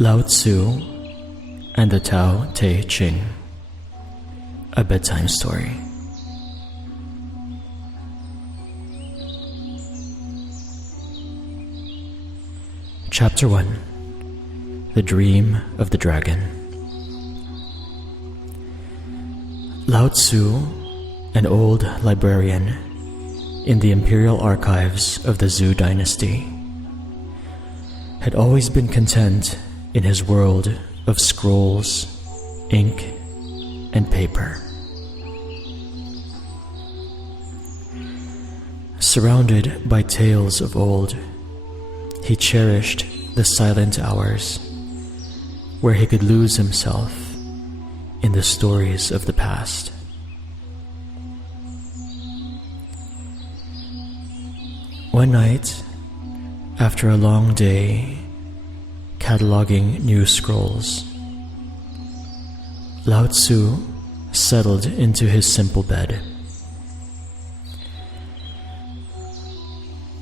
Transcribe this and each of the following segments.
Lao Tzu and the Tao Te Ching, a bedtime story. Chapter 1. The Dream of the Dragon. Lao Tzu, an old librarian in the imperial archives of the Zhou Dynasty, had always been content in his world of scrolls, ink, and paper. Surrounded by tales of old, he cherished the silent hours where he could lose himself in the stories of the past. One night, after a long day cataloging new scrolls, Lao Tzu settled into his simple bed.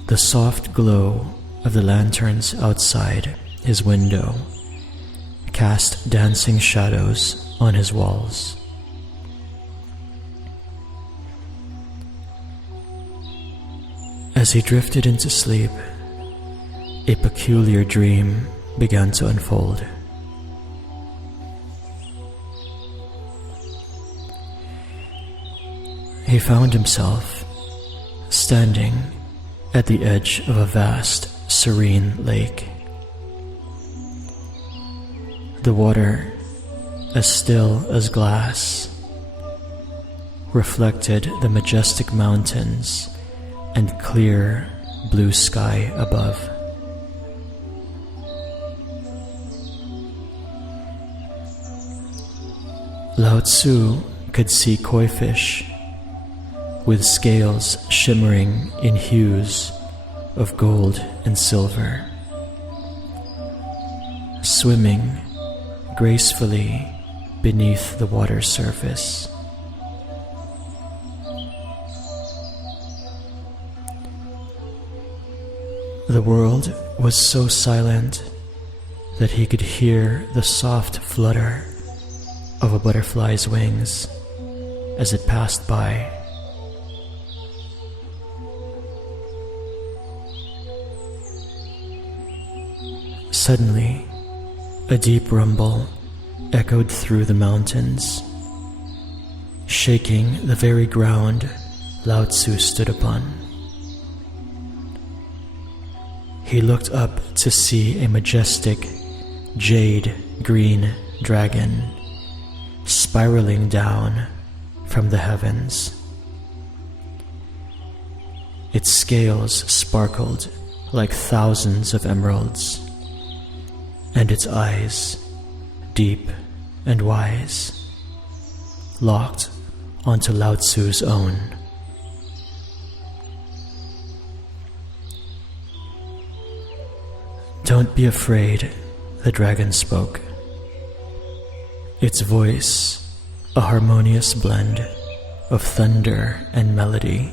The soft glow of the lanterns outside his window cast dancing shadows on his walls. As he drifted into sleep, a peculiar dream began to unfold. He found himself standing at the edge of a vast, serene lake. The water, as still as glass, reflected the majestic mountains and clear blue sky above. Lao Tzu could see koi fish with scales shimmering in hues of gold and silver, swimming gracefully beneath the water's surface. The world was so silent that he could hear the soft flutter of a butterfly's wings as it passed by. Suddenly, a deep rumble echoed through the mountains, shaking the very ground Lao Tzu stood upon. He looked up to see a majestic jade-green dragon spiraling down from the heavens. Its scales sparkled like thousands of emeralds, and its eyes, deep and wise, locked onto Lao Tzu's own. "Don't be afraid," the dragon spoke, its voice a harmonious blend of thunder and melody.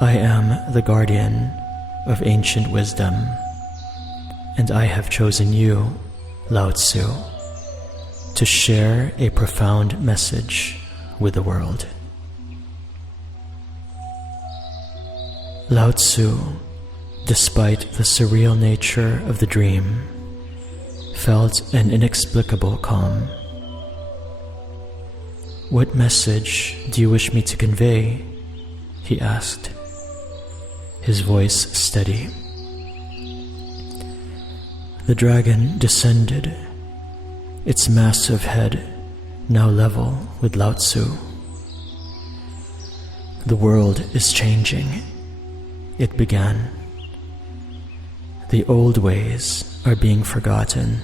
"I am the guardian of ancient wisdom, and I have chosen you, Lao Tzu, to share a profound message with the world." Lao Tzu, despite the surreal nature of the dream, felt an inexplicable calm. "What message do you wish me to convey?" he asked, his voice steady. The dragon descended, its massive head now level with Lao Tzu. "The world is changing," it began. "The old ways are being forgotten,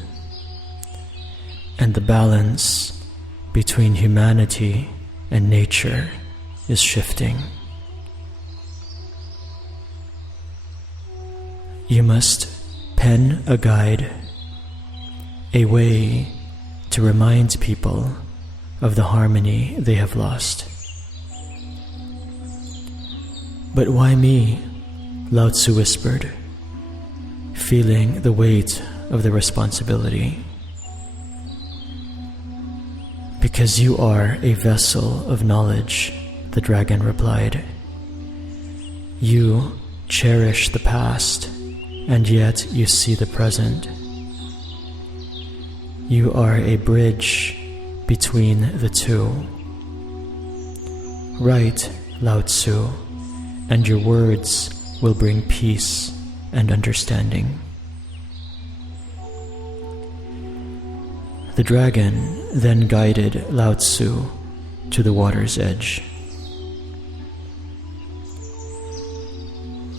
and the balance between humanity and nature is shifting. You must pen a guide, a way to remind people of the harmony they have lost." "But why me?" Lao Tzu whispered, feeling the weight of the responsibility. Because you are a vessel of knowledge, the dragon replied. You cherish the past, and yet you see the present. You are a bridge between the two. Write, Lao Tzu, and your words will bring peace and understanding. The dragon then guided Lao Tzu to the water's edge.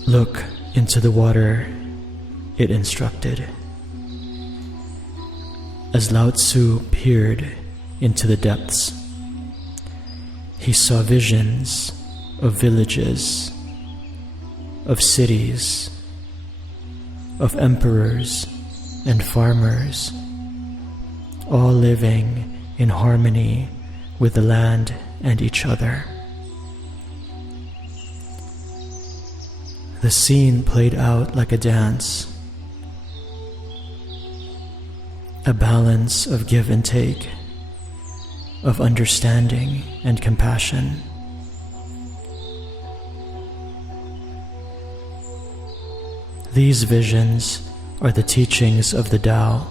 Look into the water, it instructed. As Lao Tzu peered into the depths, he saw visions of villages, of cities, of emperors and farmers, all living in harmony with the land and each other. The scene played out like a dance, a balance of give and take, of understanding and compassion. These visions are the teachings of the Tao,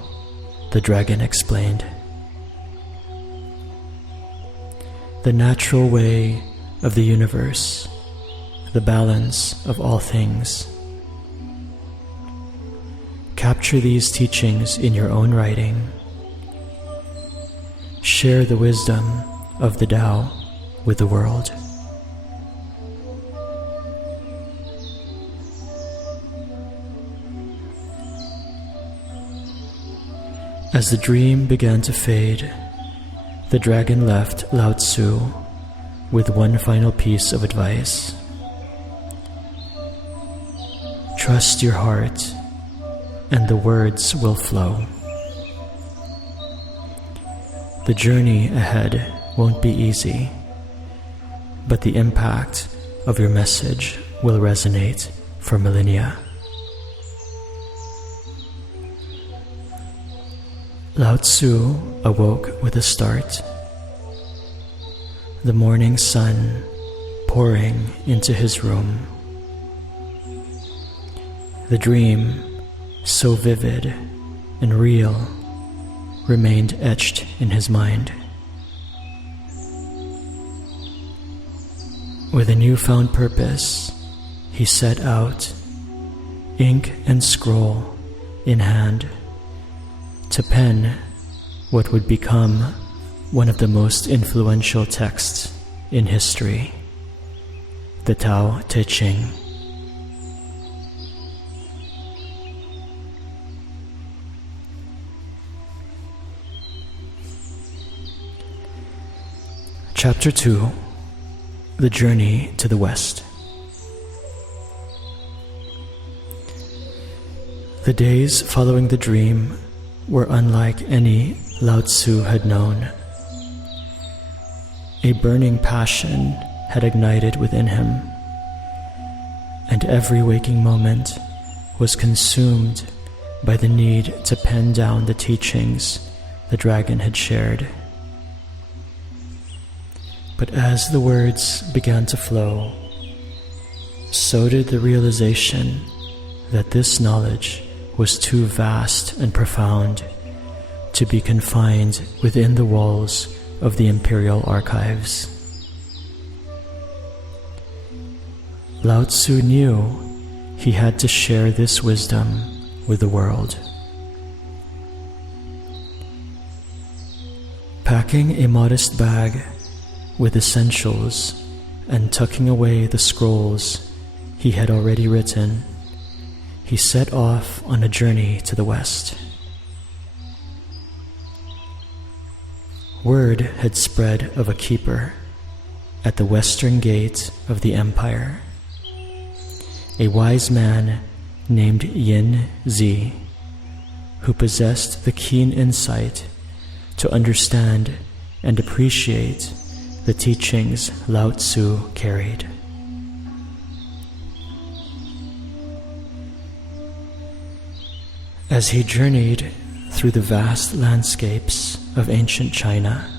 the dragon explained. The natural way of the universe, the balance of all things. Capture these teachings in your own writing. Share the wisdom of the Tao with the world. As the dream began to fade, the dragon left Lao Tzu with one final piece of advice. Trust your heart, and the words will flow. The journey ahead won't be easy, but the impact of your message will resonate for millennia. Lao Tzu awoke with a start. The morning sun pouring into his room. The dream, so vivid and real, remained etched in his mind. With a newfound purpose, he set out, ink and scroll in hand, to pen what would become one of the most influential texts in history, the Tao Te Ching. Chapter 2: The Journey to the West. The days following the dream were unlike any Lao Tzu had known. A burning passion had ignited within him, and every waking moment was consumed by the need to pen down the teachings the dragon had shared. But as the words began to flow, so did the realization that this knowledge was too vast and profound to be confined within the walls of the imperial archives. Lao Tzu knew he had to share this wisdom with the world. Packing a modest bag with essentials and tucking away the scrolls he had already written, he set off on a journey to the west. Word had spread of a keeper at the western gate of the empire, a wise man named Yin Zi, who possessed the keen insight to understand and appreciate the teachings Lao Tzu carried. As he journeyed through the vast landscapes of ancient China,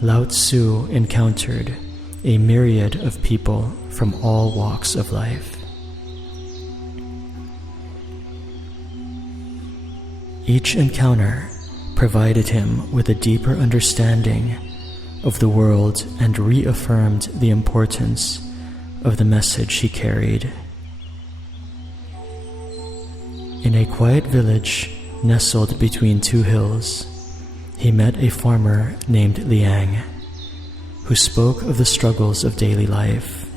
Lao Tzu encountered a myriad of people from all walks of life. Each encounter provided him with a deeper understanding of the world and reaffirmed the importance of the message he carried. In a quiet village nestled between two hills, he met a farmer named Liang, who spoke of the struggles of daily life.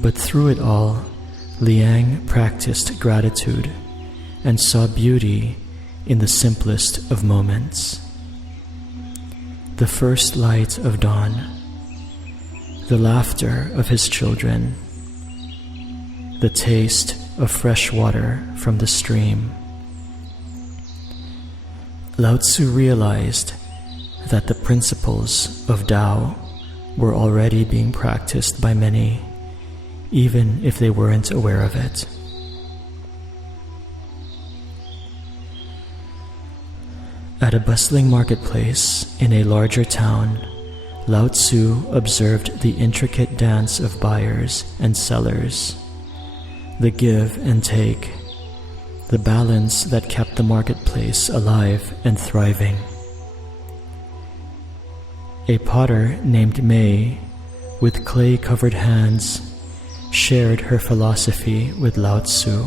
But through it all, Liang practiced gratitude and saw beauty in the simplest of moments. The first light of dawn, the laughter of his children, the taste of fresh water from the stream. Lao Tzu realized that the principles of Tao were already being practiced by many, even if they weren't aware of it. At a bustling marketplace in a larger town, Lao Tzu observed the intricate dance of buyers and sellers, the give and take, the balance that kept the marketplace alive and thriving. A potter named Mei, with clay-covered hands, shared her philosophy with Lao Tzu.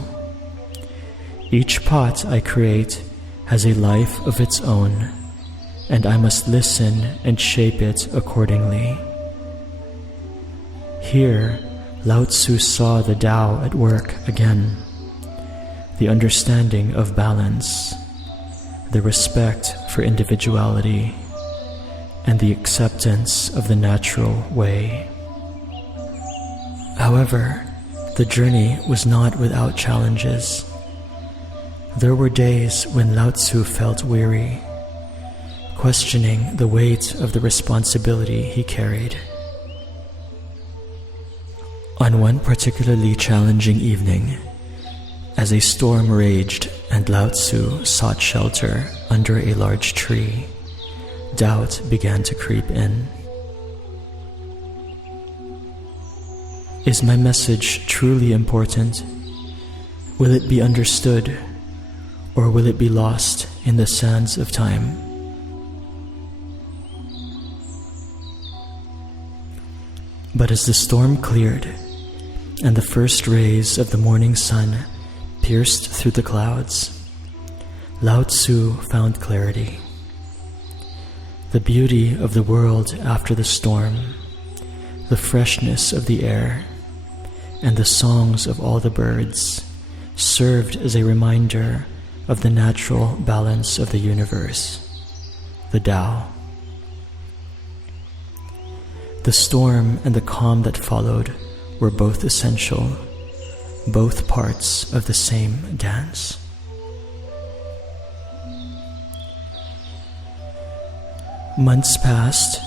Each pot I create has a life of its own, and I must listen and shape it accordingly. Here, Lao Tzu saw the Tao at work again, the understanding of balance, the respect for individuality, and the acceptance of the natural way. However, the journey was not without challenges. There were days when Lao Tzu felt weary, questioning the weight of the responsibility he carried. On one particularly challenging evening, as a storm raged and Lao Tzu sought shelter under a large tree, doubt began to creep in. Is my message truly important? Will it be understood, or will it be lost in the sands of time? But as the storm cleared, and the first rays of the morning sun pierced through the clouds, Lao Tzu found clarity. The beauty of the world after the storm, the freshness of the air, and the songs of all the birds served as a reminder of the natural balance of the universe, the Tao. The storm and the calm that followed were both essential, both parts of the same dance. Months passed,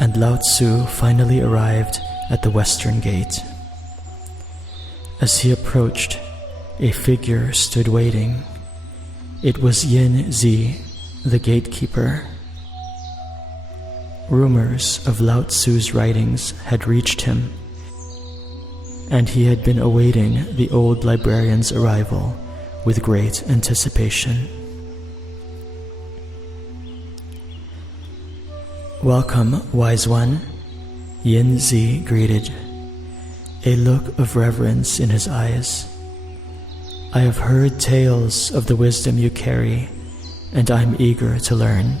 and Lao Tzu finally arrived at the western gate. As he approached, a figure stood waiting. It was Yin Zi, the gatekeeper. Rumors of Lao Tzu's writings had reached him, and he had been awaiting the old librarian's arrival with great anticipation. "Welcome, wise one," Yin Zi greeted, a look of reverence in his eyes. "I have heard tales of the wisdom you carry, and I am eager to learn."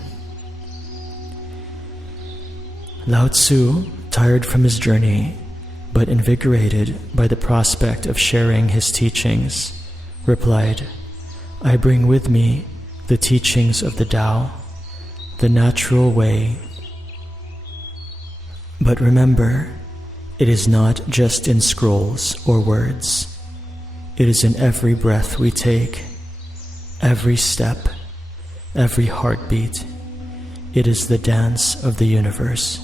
Lao Tzu, tired from his journey, but invigorated by the prospect of sharing his teachings, replied, "I bring with me the teachings of the Tao, the natural way. But remember, it is not just in scrolls or words. It is in every breath we take, every step, every heartbeat. It is the dance of the universe."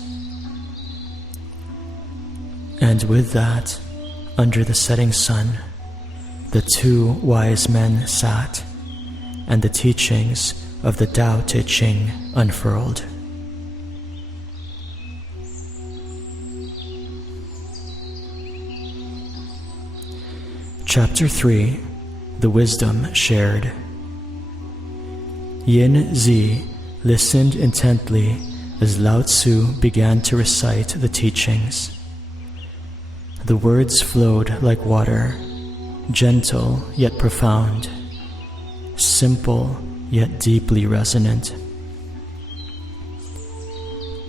And with that, under the setting sun, the two wise men sat, and the teachings of the Tao Te Ching unfurled. Chapter 3. The Wisdom Shared. Yin Zi listened intently as Lao Tzu began to recite the teachings. The words flowed like water, gentle yet profound, simple yet deeply resonant.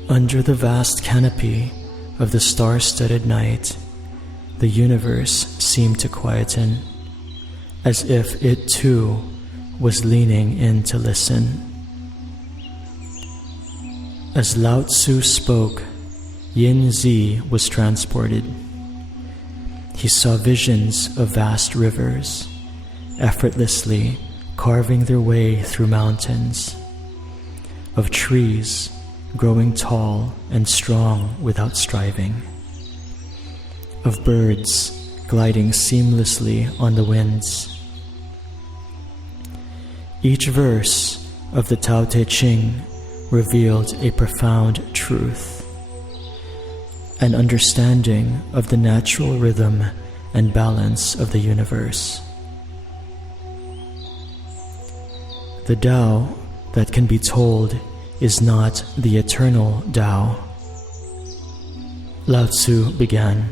Under the vast canopy of the star-studded night, the universe seemed to quieten, as if it too was leaning in to listen. As Lao Tzu spoke, Yin Zi was transported. He saw visions of vast rivers, effortlessly carving their way through mountains, of trees growing tall and strong without striving, of birds gliding seamlessly on the winds. Each verse of the Tao Te Ching revealed a profound truth, an understanding of the natural rhythm and balance of the universe. The Tao that can be told is not the eternal Tao. Lao Tzu began,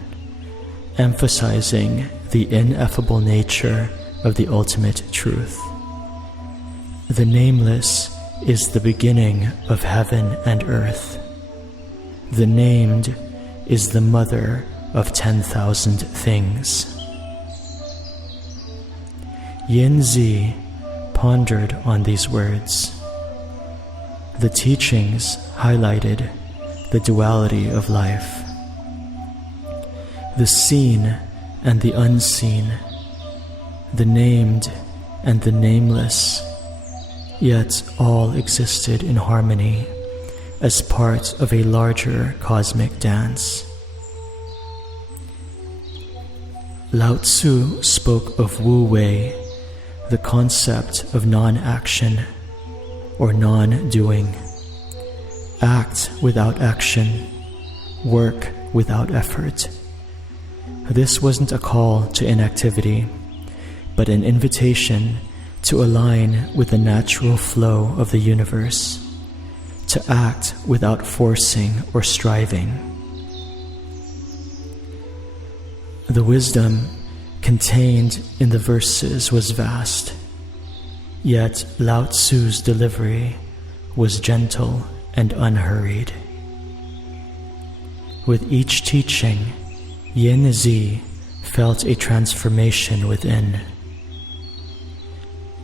emphasizing the ineffable nature of the ultimate truth. The nameless is the beginning of heaven and earth. The named is the mother of 10,000 things. Yin Zi pondered on these words. The teachings highlighted the duality of life, the seen and the unseen, the named and the nameless, yet all existed in harmony as part of a larger cosmic dance. Lao Tzu spoke of Wu Wei, the concept of non-action or non-doing. Act without action, work without effort. This wasn't a call to inactivity, but an invitation to align with the natural flow of the universe, to act without forcing or striving. The wisdom contained in the verses was vast, yet Lao Tzu's delivery was gentle and unhurried. With each teaching, Yin Zi felt a transformation within.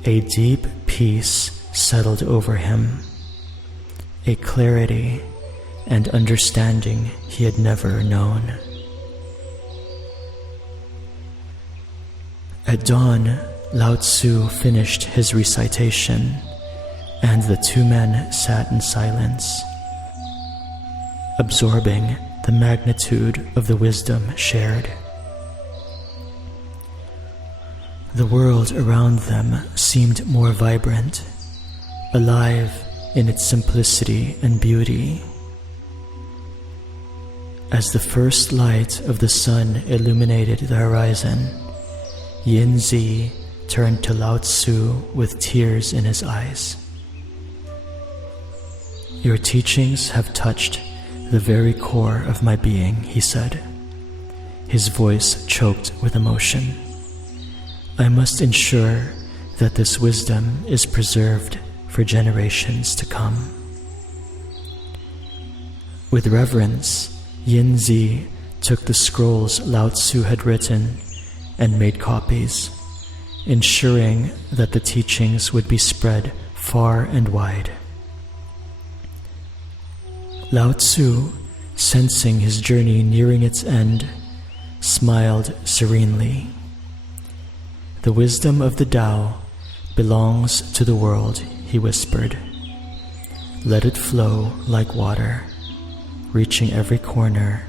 A deep peace settled over him, a clarity and understanding he had never known. At dawn, Lao Tzu finished his recitation, and the two men sat in silence, absorbing the magnitude of the wisdom shared. The world around them seemed more vibrant, alive in its simplicity and beauty. As the first light of the sun illuminated the horizon, Yin Zi turned to Lao Tzu with tears in his eyes. "Your teachings have touched the very core of my being," he said, his voice choked with emotion. "I must ensure that this wisdom is preserved for generations to come." With reverence, Yin Zi took the scrolls Lao Tzu had written and made copies, ensuring that the teachings would be spread far and wide. Lao Tzu, sensing his journey nearing its end, smiled serenely. "The wisdom of the Tao belongs to the world," he whispered. "Let it flow like water, reaching every corner,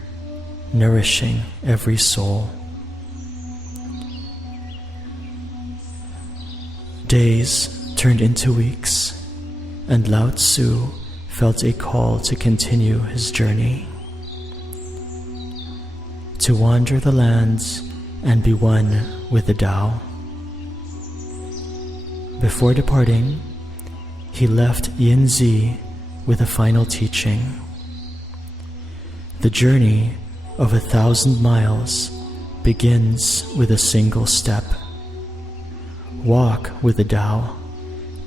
nourishing every soul." Days turned into weeks, and Lao Tzu felt a call to continue his journey, to wander the lands and be one with the Tao. Before departing, he left Yinzi with a final teaching. The journey of 1,000 miles begins with a single step. Walk with the Tao,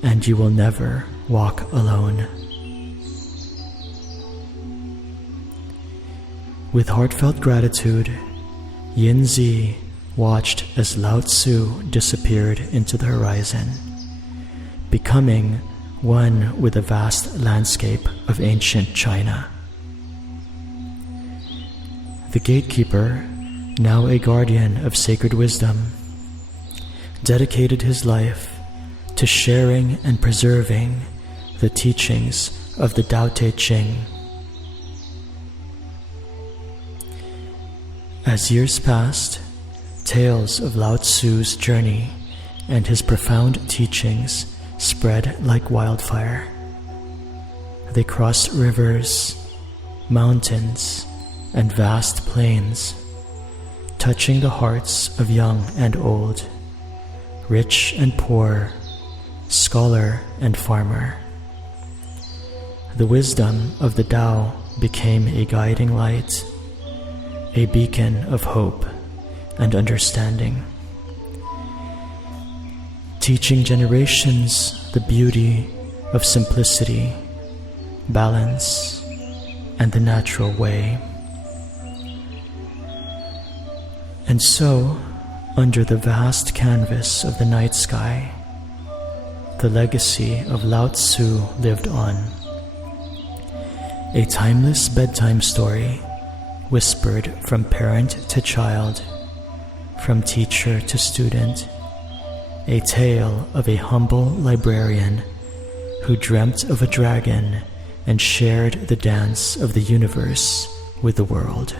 and you will never walk alone. With heartfelt gratitude, Yinzi watched as Lao Tzu disappeared into the horizon, becoming one with the vast landscape of ancient China. The gatekeeper, now a guardian of sacred wisdom, dedicated his life to sharing and preserving the teachings of the Tao Te Ching. As years passed, tales of Lao Tzu's journey and his profound teachings spread like wildfire. They crossed rivers, mountains, and vast plains, touching the hearts of young and old, rich and poor, scholar and farmer. The wisdom of the Tao became a guiding light, a beacon of hope and understanding, teaching generations the beauty of simplicity, balance, and the natural way. And so, under the vast canvas of the night sky, the legacy of Lao Tzu lived on. A timeless bedtime story whispered from parent to child, from teacher to student, a tale of a humble librarian who dreamt of a dragon and shared the dance of the universe with the world.